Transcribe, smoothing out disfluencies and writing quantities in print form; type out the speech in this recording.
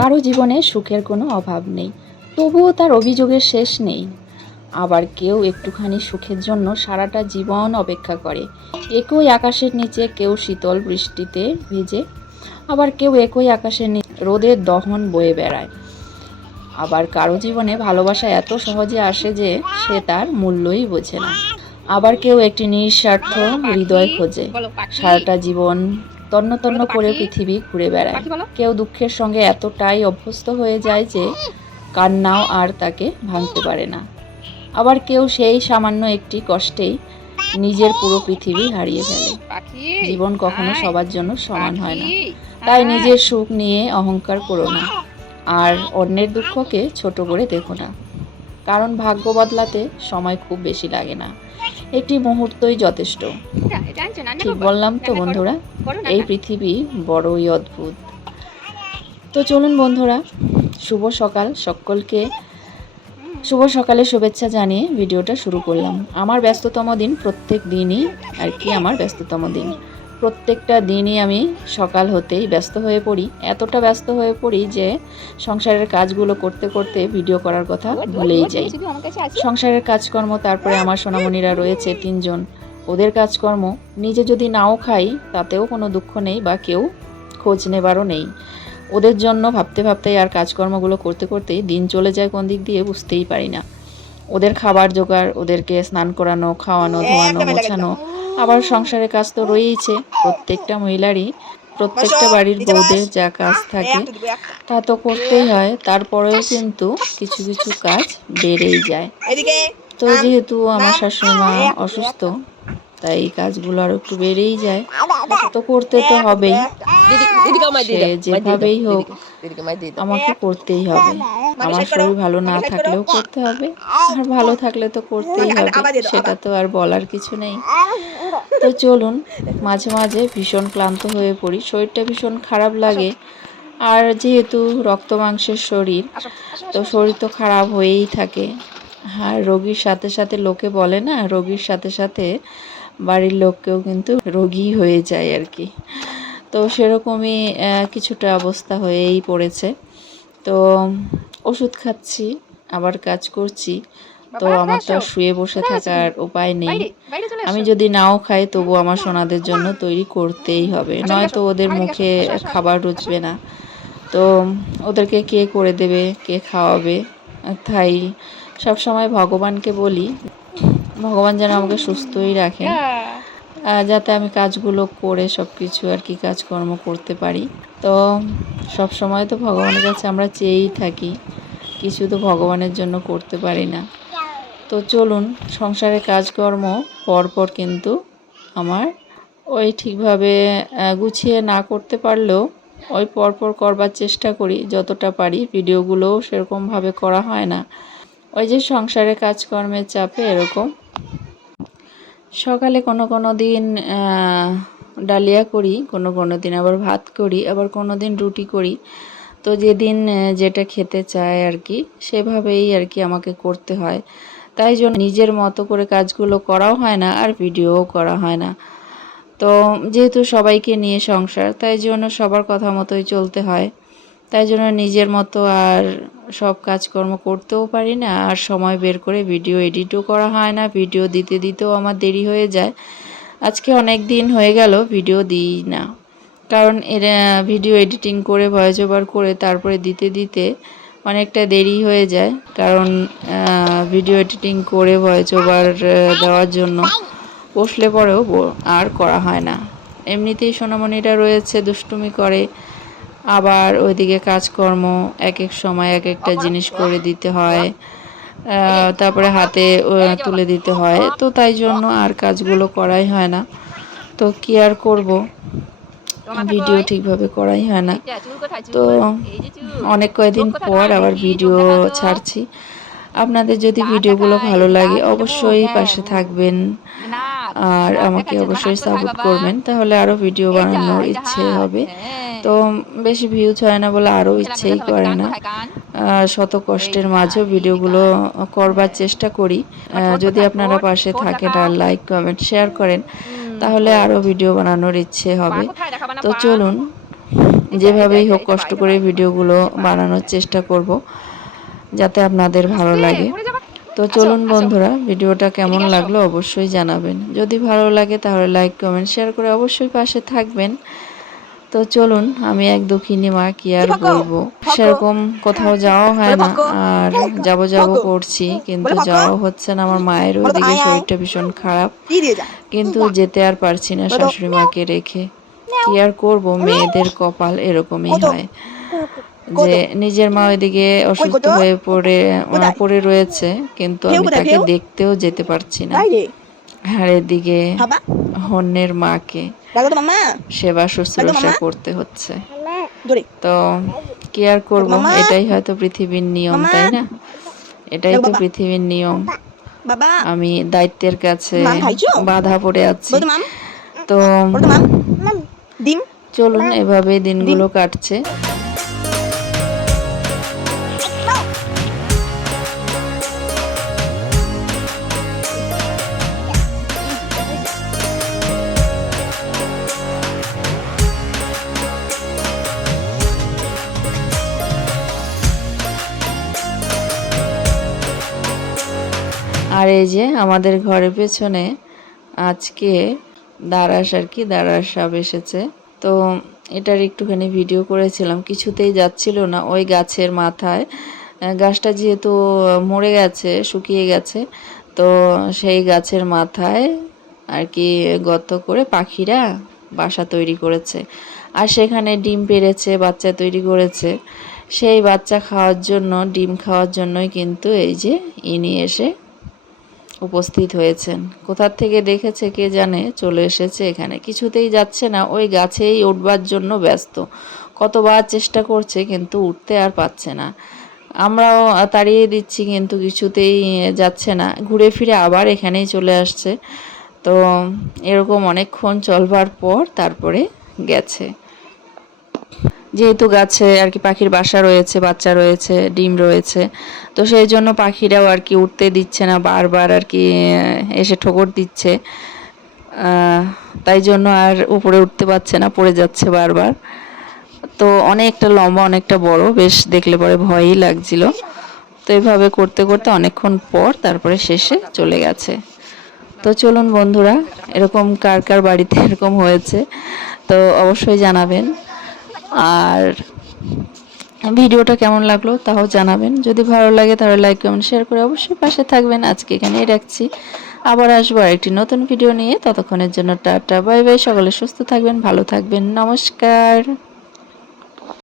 কারো জীবনে সুখের কোনো অভাব নেই, তবুও তার অভিযোগের শেষ নেই। আবার কেউ একটুখানি সুখের জন্য সারাটা জীবন অপেক্ষা করে। একই আকাশের নিচে কেউ শীতল বৃষ্টিতে ভিজে, আবার কেউ একই আকাশের নিচে রোদের দহন বয়ে বেড়ায়। আবার কারো জীবনে ভালোবাসা এত সহজে আসে যে সে তার মূল্যই বোঝে না। আবার কেউ একটি নিঃস্বার্থ হৃদয় খোঁজে, সারাটা জীবন তন্ন তন্ন করে পৃথিবী ঘুরে বেড়ায়। কেউ দুঃখের সঙ্গে এতটাই অভ্যস্ত হয়ে যায় যে কান্নাও আর তাকে ভাঙতে পারে না। আবার কেউ সেই সামান্য একটি কষ্টেই নিজের পুরো পৃথিবী হারিয়ে ফেলে। জীবন কখনো সবার জন্য সমান হয় না, তাই নিজের সুখ নিয়ে অহংকার করো না, আর অন্যের দুঃখকে ছোট করে দেখো না। কারণ ভাগ্য বদলাতে সময় খুব বেশি লাগে না, একটি মুহূর্তই যথেষ্ট। ঠিক বললাম তো বন্ধুরা? এই পৃথিবী বড়ই অদ্ভুত। তো চলুন বন্ধুরা, শুভ সকাল সকলকে, শুভ সকালে শুভেচ্ছা জানিয়ে ভিডিওটা শুরু করলাম। আমার ব্যস্ততম দিন, প্রত্যেক দিনই আর কি আমার ব্যস্ততম দিন। প্রত্যেকটা দিনই আমি সকাল হতেই ব্যস্ত হয়ে পড়ি, এতটা ব্যস্ত হয়ে পড়ি যে সংসারের কাজগুলো করতে করতে ভিডিও করার কথা ভুলেই যাই। সংসারের কাজকর্ম, তারপরে আমার সোনামণিরা রয়েছে 3 জন, ওদের কাজকর্ম। নিজে যদি নাও খাই তাতেও কোনো দুঃখ নেই, বা কেউ খোঁজ নেবারও নেই। ওদের জন্য ভাবতে ভাবতেই আর কাজকর্মগুলো করতে করতেই দিন চলে যায় কোন দিক দিয়ে বুঝতেই পারি না। ওদের খাবার জোগাড়, ওদেরকে স্নান করানো, খাওয়ানো, ধোয়ানো, মোছানো, আবার সংসারের কাজ তো রয়েইছে। প্রত্যেকটা মহিলারই, প্রত্যেকটা বাড়ির বউদের যা কাজ থাকে তা তো করতেই হয়। তারপরেও কিন্তু কিছু কিছু কাজ বেড়েই যায়। তো যেহেতু আমার শাশুড়িমা অসুস্থ, তাই এই কাজগুলো আরও একটু বেড়েই যায়। তো করতে তো হবেই, সে যেভাবেই হোক আমাকে করতেই হবে। আমার শরীর ভালো না থাকলেও করতে হবে, আর ভালো থাকলে তো করতেই হবে, সেটা তো আর বলার কিছু নেই। তো চলুন, মাঝে মাঝে ভীষণ ক্লান্ত হয়ে পড়ি, শরীরটা ভীষণ খারাপ লাগে। আর যেহেতু রক্ত মাংসের শরীর, তো শরীর তো খারাপ হয়েই থাকে। আর রোগীর সাথে সাথে, লোকে বলে না, রোগীর সাথে সাথে বাড়ির লোককেও কিন্তু রোগী হয়ে যায় আর কি। তো সেরকমই কিছুটা অবস্থা হয়েই পড়েছে। তো ওষুধ খাচ্ছি, আবার কাজ করছি। তো আমার তো শুয়ে বসে থাকার উপায় নেই। আমি যদি নাও খাই তবু আমার সোনাদের জন্য তৈরি করতেই হবে, নয়তো ওদের মুখে খাবার রুচবে না। তো ওদেরকে কে করে দেবে, কে খাওয়াবে? তাই সবসময় ভগবানকে বলি, ভগবান যেন আমাকে সুস্থই রাখেন, যাতে আমি কাজগুলো করে সব কিছু আর কি কাজকর্ম করতে পারি। তো সব সময় তো ভগবানের কাছে আমরা চেয়েই থাকি, কিছু তো ভগবানের জন্য করতে পারি না। তো চলুন, সংসারের কাজকর্ম পরপর কিন্তু আমার ওই ঠিকভাবে গুছিয়ে না করতে পারলেও ওই পরপর করবার চেষ্টা করি যতটা পারি। ভিডিওগুলোও সেরকমভাবে করা হয় না, ওই যে সংসারের কাজকর্মের চাপে এরকম। সকালে কোনো কোনো দিন ডালিয়া করি, কোনো কোনো দিন আবার ভাত করি, আবার কোনো দিন রুটি করি। তো যেদিন যেটা খেতে চায় আর কি, সেভাবেই আর কি আমাকে করতে হয়। তাই জন্য নিজের মতো করে কাজগুলো করাও হয় না, আর ভিডিওও করা হয় না। তো যেহেতু সবাইকে নিয়ে সংসার, তাই জন্য সবার কথা মতোই চলতে হয়। তাই জন্য নিজের মতো আর সব কাজকর্ম করতেও পারি না, আর সময় বের করে ভিডিও এডিটও করা হয় না। ভিডিও দিতে দিতেও আমার দেরি হয়ে যায়। আজকে অনেক দিন হয়ে গেল ভিডিও দিই না, কারণ এর ভিডিও এডিটিং করে ভয়েস ওভার করে তারপরে দিতে দিতে অনেকটা দেরি হয়ে যায়। কারণ ভিডিও এডিটিং করে ভয়েস ওভার দেওয়ার জন্য বসলে পরেও আর করা হয় না। এমনিতেই সোনামণিরা রয়েছে, দুষ্টুমি করে, আবার ওইদিকে কাজকর্ম এক এক সময় এক একটা জিনিস করে দিতে হয়, তারপরে হাতে তুলে দিতে হয়। তো তাই জন্য আর কাজগুলো করাই হয় না। তো কি আর করব, ভিডিও ঠিকভাবে করাই হয় না। তো অনেক কয়েকদিন পর আবার ভিডিও ছাড়ছি। আপনাদের যদি ভিডিওগুলো ভালো লাগে অবশ্যই পাশে থাকবেন, আর আমাকে অবশ্যই সাপোর্ট করবেন, তাহলে আরও ভিডিও বানানোর ইচ্ছে হবে। তো বেশি ভিউজ হয় না বলে আরও ইচ্ছেই করে না। শত কষ্টের মাঝেও ভিডিওগুলো করবার চেষ্টা করি। যদি আপনারা পাশে থাকেন আর লাইক কমেন্ট শেয়ার করেন, তাহলে আরও ভিডিও বানানোর ইচ্ছে হবে। তো চলুন, যেভাবেই হোক কষ্ট করে ভিডিওগুলো বানানোর চেষ্টা করব যাতে আপনাদের ভালো লাগে। তো চলুন বন্ধুরা, ভিডিওটা কেমন লাগলো অবশ্যই জানাবেন। যদি ভালো লাগে তাহলে লাইক কমেন্ট শেয়ার করে অবশ্যই পাশে থাকবেন। তো চলুন, আমি এক দুঃখিনী মা, কি আর বলবো, সেরকম কোথাও যাওয়া হয় না, আর যাব করছি কিন্তু যাওয়া হচ্ছে না। আমার মায়ের ওইদিকে শরীরটা ভীষণ খারাপ, কিন্তু যেতে আর পারছি না শাশুড়ি মাকে রেখে। কি আর করব, মেয়েদের কপাল এরকমই হয় যে নিজের মা ওইদিকে অসুস্থ হয়ে পড়ে রয়েছে, কিন্তু আমি তাকে দেখতেও যেতে পারছি না। আর এদিকে অন্যের মাকে সেবা শুশ্রূষা করতে হচ্ছে। তো কি আর করব, এটাই হয়তো পৃথিবীর নিয়ম, তাই না? এটাই তো পৃথিবীর নিয়ম। আমি দায়িত্বের কাছে বাধা পড়ে আছি। তো চলুন, এভাবে দিনগুলো কাটছে। আর এই যে আমাদের ঘরের পেছনে আজকে দাঁড়ার সাপ এসেছে। তো এটার একটুখানি ভিডিও করেছিলাম, কিছুতেই যাচ্ছিল না ওই গাছের মাথায়। গাছটা যেহেতু মরে গেছে, শুকিয়ে গেছে, তো সেই গাছের মাথায় আর কি গর্ত করে পাখিরা বাসা তৈরি করেছে, আর সেখানে ডিম পেড়েছে, বাচ্চা তৈরি করেছে। সেই বাচ্চা খাওয়ার জন্য, ডিম খাওয়ার জন্যই কিন্তু এই যে ইনি এসে উপস্থিত হয়েছেন। কোথার থেকে দেখেছে কে জানে, চলে এসেছে এখানে। কিছুতেই যাচ্ছে না, ওই গাছেই উঠবার জন্য ব্যস্ত। কতবার চেষ্টা করছে কিন্তু উঠতে আর পাচ্ছে না। আমরাও তাড়িয়ে দিচ্ছি কিন্তু কিছুতেই যাচ্ছে না, ঘুরে ফিরে আবার এখানেই চলে আসছে। তো এরকম অনেকক্ষণ চলবার পর তারপরে গেছে। যেহেতু গাছে আর কি পাখির বাসা রয়েছে, বাচ্চা রয়েছে, ডিম রয়েছে, তো সেই জন্য পাখিরাও আর কি উঠতে দিচ্ছে না, বারবার আর কি এসে ঠোকর দিচ্ছে। তাই জন্য আর উপরে উঠতে পারছে না, পড়ে যাচ্ছে বারবার। তো অনেকটা লম্বা, অনেকটা বড়, বেশ দেখলে পরে ভয়ই লাগছিল। তো এইভাবে করতে করতে অনেকক্ষণ পর তারপরে শেষে চলে গেছে। তো চলুন বন্ধুরা, এরকম কার কার বাড়িতে এরকম হয়েছে তো অবশ্যই জানাবেন। আর ভিডিওটা কেমন লাগলো তাও জানাবেন। যদি ভালো লাগে তাহলে লাইক কমেন্ট শেয়ার করে অবশ্যই পাশে থাকবেন। আজকে এখানেই রাখছি, আবার আসবো আরেকটি নতুন ভিডিও নিয়ে। ততক্ষণের জন্য টাটা, বাই বাই। সকলে সুস্থ থাকবেন, ভালো থাকবেন, নমস্কার।